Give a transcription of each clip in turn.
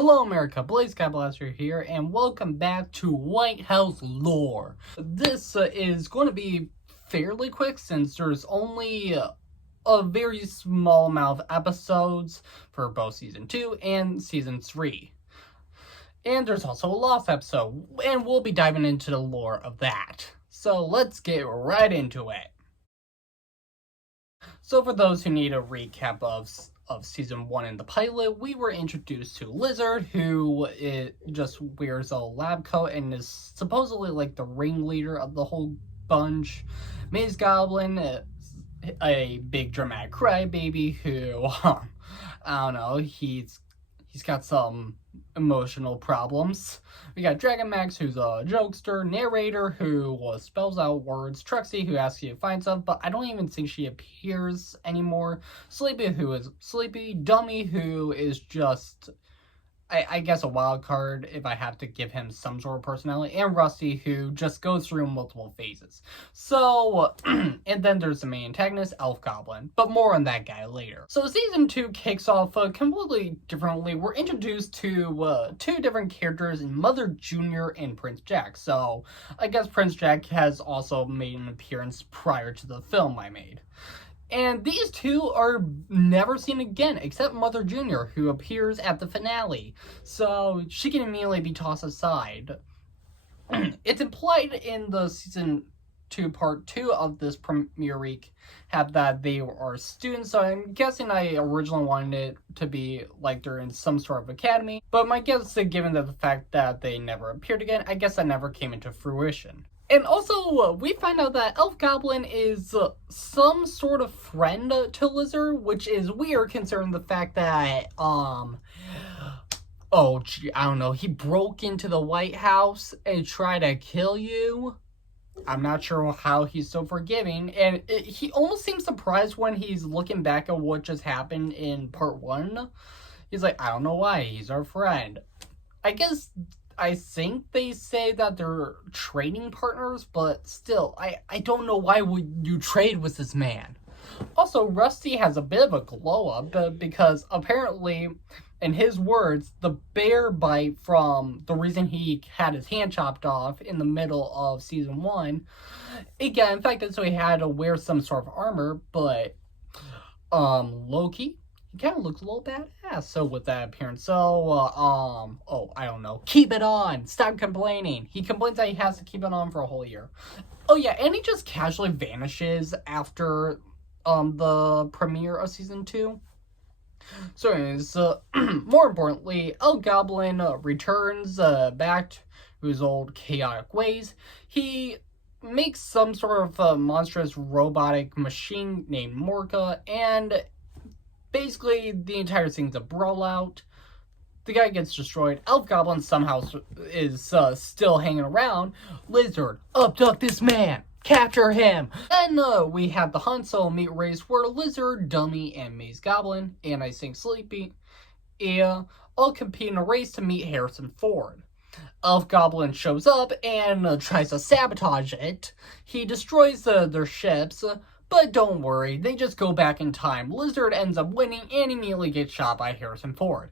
Hello America, Skyblaster here, and welcome back to Whitehouse lore. This is going to be fairly quick since there's only a very small amount of episodes for both Season 2 and Season 3. And there's also a lost episode, and we'll be diving into the lore of that. So let's get right into it. So for those who need a recap of Season 1 in the pilot, we were introduced to Lizard, who just wears a lab coat and is supposedly like the ringleader of the whole bunch. Maze Goblin, a big dramatic crybaby who, I don't know, he's got some emotional problems. We got Dragon Max, who's a jokester, Narrator, who spells out words, Truxie, who asks you to find stuff, but I don't even think she appears anymore, Sleepy, who is Sleepy, Dummy, who is just, I guess, a wild card if I have to give him some sort of personality, and Rusty, who just goes through multiple phases. So, and then there's the main antagonist, Elf Goblin, but more on that guy later. So Season 2 kicks off completely differently. We're introduced to two different characters, Mother Jr. and Prince Jack. So I guess Prince Jack has also made an appearance prior to the film I made. And these two are never seen again, except Mother Jr., who appears at the finale. So she can immediately be tossed aside. It's implied in the Season 2 Part 2 of this premiere week that they are students, so I'm guessing I originally wanted it to be like they're in some sort of academy. But my guess is, given the fact that they never appeared again, I guess that never came into fruition. And also, we find out that Elf Goblin is some sort of friend to Lizard, which is weird considering the fact that, I don't know, he broke into the White House and tried to kill you. I'm not sure how he's so forgiving, and he almost seems surprised when he's looking back at what just happened in Part 1. He's like, I don't know why, he's our friend. I think they say that they're trading partners, but still, I don't know why would you trade with this man. Also, Rusty has a bit of a glow up because apparently, in his words, the bear bite from the reason he had his hand chopped off in the middle of Season 1, it got infected, so he had to wear some sort of armor, but Loki, he kind of looks a little badass, so with that appearance. So, I don't know. Keep it on! Stop complaining! He complains that he has to keep it on for a whole year. Oh yeah, and he just casually vanishes after, the premiere of Season 2. So anyways, more importantly, Elf Goblin returns back to his old chaotic ways. He makes some sort of monstrous robotic machine named Morka, and basically, the entire thing's a brawl out. The guy gets destroyed. Elf Goblin somehow is still hanging around. Lizard, abduct this man! Capture him! Then we have the hunt, so meet race where Lizard, Dummy, and Maze Goblin, and I think Sleepy, all compete in a race to meet Harrison Ford. Elf Goblin shows up and tries to sabotage it. He destroys their ships, but don't worry, they just go back in time. Lizard ends up winning and immediately gets shot by Harrison Ford.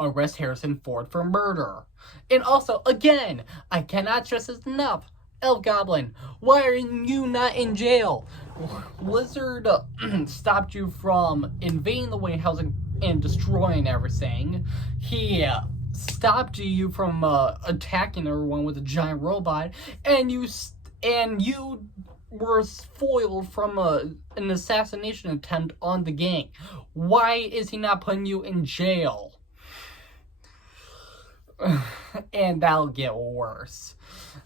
Arrest Harrison Ford for murder. And also, again, I cannot stress this enough. Elf Goblin, why are you not in jail? Lizard stopped you from invading the White House and destroying everything. He stopped you from attacking everyone with a giant robot, and you were foiled from an assassination attempt on the gang. Why is he not putting you in jail? And that'll get worse.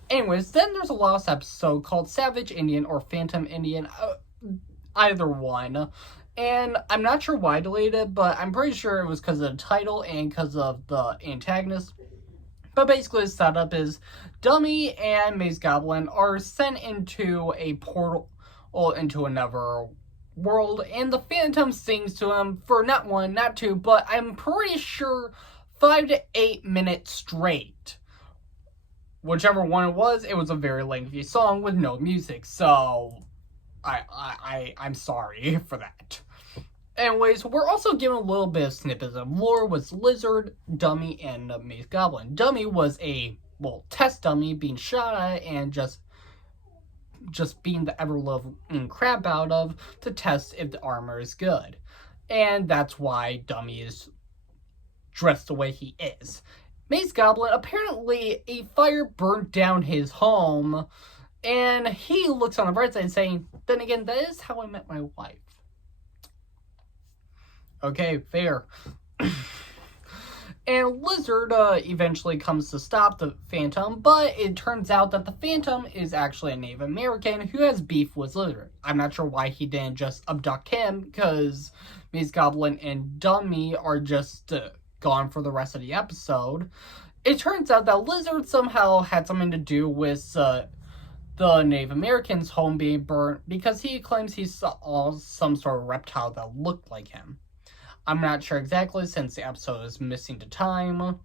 Anyways, then there's a lost episode called Savage Indian or Phantom Indian, either one. And I'm not sure why I deleted it, but I'm pretty sure it was because of the title and because of the antagonist. But basically the setup is Dummy and Maze Goblin are sent into a portal into another world, and the Phantom sings to him for not one, not two, but I'm pretty sure 5 to 8 minutes straight. Whichever one it was a very lengthy song with no music, so I'm sorry for that. Anyways, we're also given a little bit of snippets of lore with Lizard, Dummy, and Maze Goblin. Dummy was a, well, test dummy being shot at and just being the ever-loving crap out of to test if the armor is good. And that's why Dummy is dressed the way he is. Maze Goblin, apparently a fire burnt down his home, and he looks on the bright side saying, then again, that is how I met my wife. Okay, fair. And Lizard eventually comes to stop the Phantom, but it turns out that the Phantom is actually a Native American who has beef with Lizard. I'm not sure why he didn't just abduct him, because Maze Goblin and Dummy are just gone for the rest of the episode. It turns out that Lizard somehow had something to do with the Native American's home being burnt because he claims he saw some sort of reptile that looked like him. I'm not sure exactly since the episode is missing to time,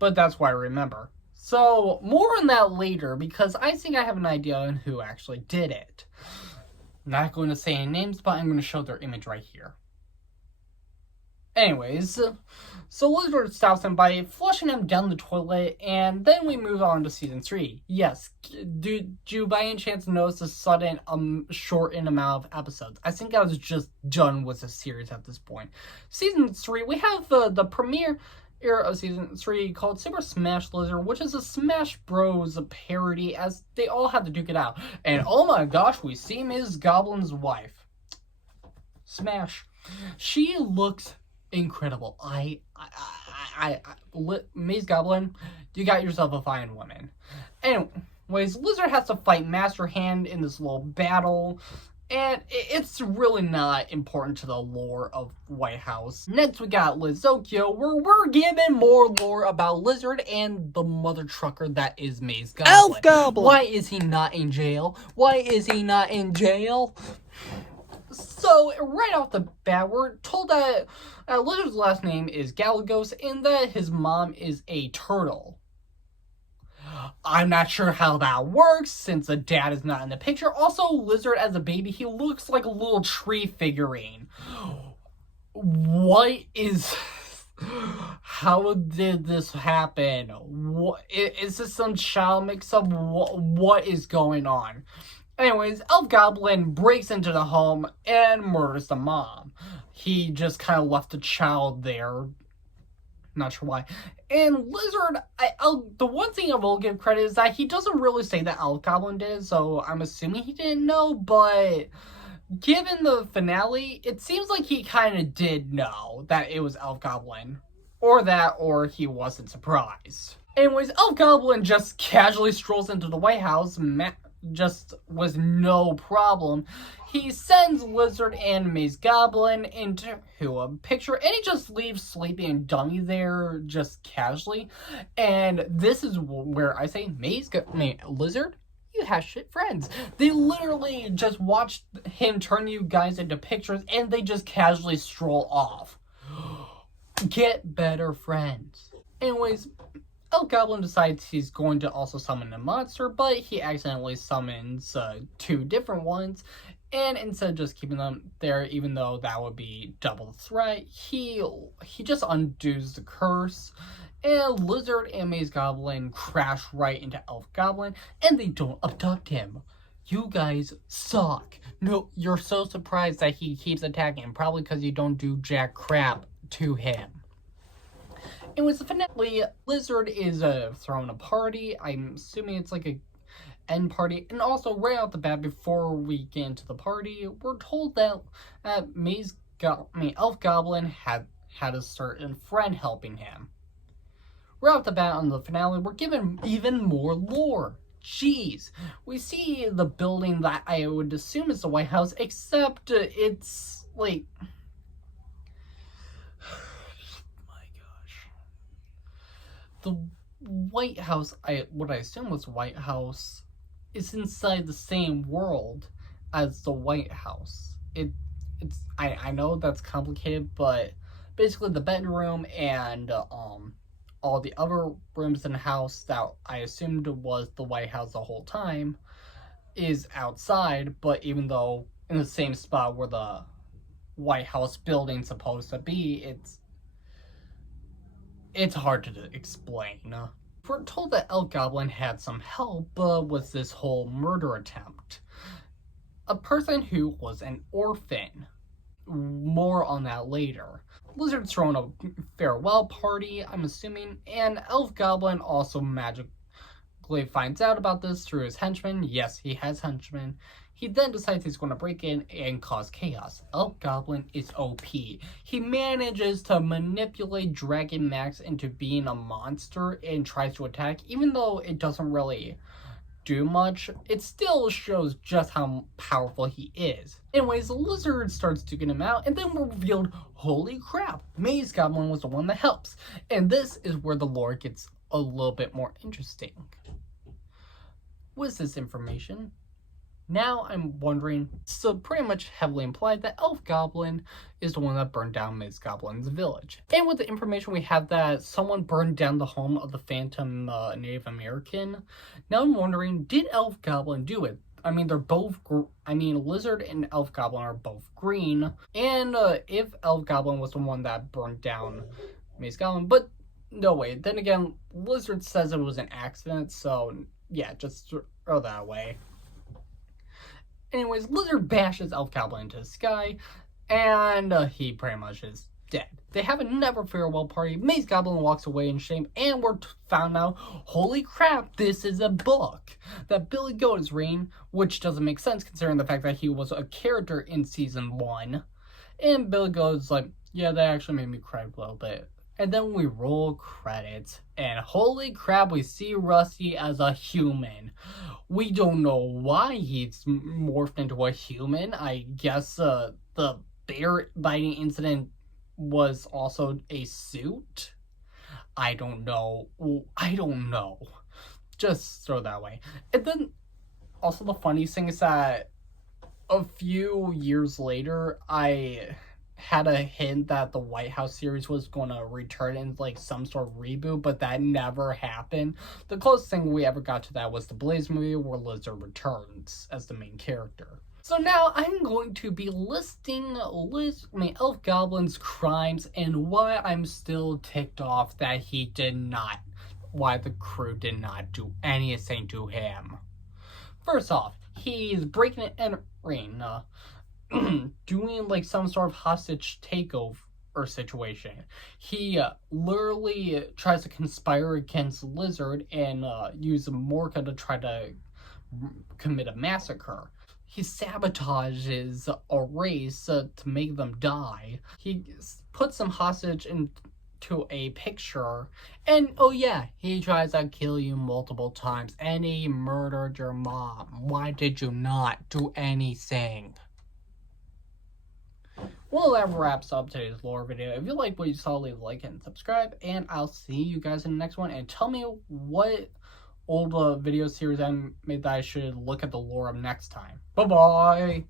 but that's what I remember. So, more on that later because I think I have an idea on who actually did it. I'm not going to say any names, but I'm going to show their image right here. Anyways, so Lizard stops him by flushing him down the toilet, and then we move on to Season 3. Yes, do you by any chance notice the sudden shortened amount of episodes? I think I was just done with the series at this point. Season 3, we have the premiere of Season 3 called Super Smash Lizard, which is a Smash Bros. Parody as they all have to duke it out. And oh my gosh, we see Ms. Goblin's wife. Smash. She looks incredible. Maze Goblin, you got yourself a fine woman. Anyways, Lizard has to fight Master Hand in this little battle, and it's really not important to the lore of Whitehouse. Next, we got Lizokyo, where we're given more lore about Lizard and the mother trucker that is Maze Goblin. Elf Goblin! Why is he not in jail? Why is he not in jail? So, right off the bat, we're told that Lizard's last name is Galagos and that his mom is a turtle. I'm not sure how that works since the dad is not in the picture. Also, Lizard as a baby, he looks like a little tree figurine. What is... How did this happen? What, is this some child mix-up? What is going on? Anyways, Elf Goblin breaks into the home and murders the mom. He just kind of left the child there. Not sure why. And Lizard, the one thing I will give credit is that he doesn't really say that Elf Goblin did, so I'm assuming he didn't know, but given the finale, it seems like he kind of did know that it was Elf Goblin. Or that, or he wasn't surprised. Anyways, Elf Goblin just casually strolls into the White House, just with no problem. He sends Lizard and Maze Goblin into a picture, and he just leaves Sleepy and Dummy there just casually. And this is where I say, Lizard, you have shit friends. They literally just watched him turn you guys into pictures, and they just casually stroll off. Get better friends. Anyways, Elf Goblin decides he's going to also summon a monster, but he accidentally summons two different ones, and instead of just keeping them there, even though that would be double threat, he just undoes the curse, and Lizard and Maze Goblin crash right into Elf Goblin, and they don't abduct him. You guys suck. No, you're so surprised that he keeps attacking him, probably because you don't do jack crap to him. It was finally Lizard is throwing a party. I'm assuming it's like a end party. And also right out the bat before we get into the party, we're told that Elf Goblin had a certain friend helping him. Right off the bat on the finale, we're given even more lore. Jeez. We see the building that I would assume is the White House, except it's like... The White House, what I assume was White House, is inside the same world as the White House. I know that's complicated, but basically the bedroom and all the other rooms in the house that I assumed was the White House the whole time is outside, but even though in the same spot where the Whitehouse building supposed to be, it's hard to explain. We're told that Elf Goblin had some help with this whole murder attempt. A person who was an orphan. More on that later. Lizard's throwing a farewell party, I'm assuming, and Elf Goblin also magically finds out about this through his henchmen. Yes, he has henchmen. He then decides he's going to break in and cause chaos. Elf Goblin is OP. He manages to manipulate Dragon Max into being a monster and tries to attack, even though it doesn't really do much. It still shows just how powerful he is. Anyways, the Lizard starts duking him out, and then we're revealed, holy crap, Maze Goblin was the one that helps. And this is where the lore gets a little bit more interesting. With this information, now I'm wondering, so pretty much heavily implied that Elf Goblin is the one that burned down Maze Goblin's village. And with the information we have that someone burned down the home of the Phantom Native American, now I'm wondering, did Elf Goblin do it? I mean, they're both, Lizard and Elf Goblin are both green, and if Elf Goblin was the one that burned down Maze Goblin, but no way. Then again, Lizard says it was an accident, so yeah, just throw that away. Anyways, Lizard bashes Elf Goblin into the sky, and he pretty much is dead. They have a never farewell party. Maze Goblin walks away in shame, and we're found out, holy crap, this is a book that Billy Goat is reading, which doesn't make sense considering the fact that he was a character in season 1. And Billy Goat's like, yeah, that actually made me cry a little bit. And then we roll credits, and holy crap, we see Rusty as a human. We don't know why he's morphed into a human. I guess the bear biting incident was also a suit. I don't know. Just throw that away. And then, also the funniest thing is that a few years later, I had a hint that the Whitehouse series was going to return in like some sort of reboot, but that never happened. The closest thing we ever got to that was the Blaze movie, where Lizard returns as the main character. So now I'm going to be listing Elf Goblin's crimes and why I'm still ticked off that why the crew did not do anything to him. First off, he's breaking and entering, doing like some sort of hostage takeover situation. He literally tries to conspire against Lizard and use Morka to try to commit a massacre. He sabotages a race to make them die. He puts them hostage into a picture, and oh yeah, he tries to kill you multiple times, and he murdered your mom. Why did you not do anything? Well, that wraps up today's lore video. If you liked what you saw, leave a like and subscribe, and I'll see you guys in the next one. And tell me what old video series I made that I should look at the lore of next time. Bye-bye!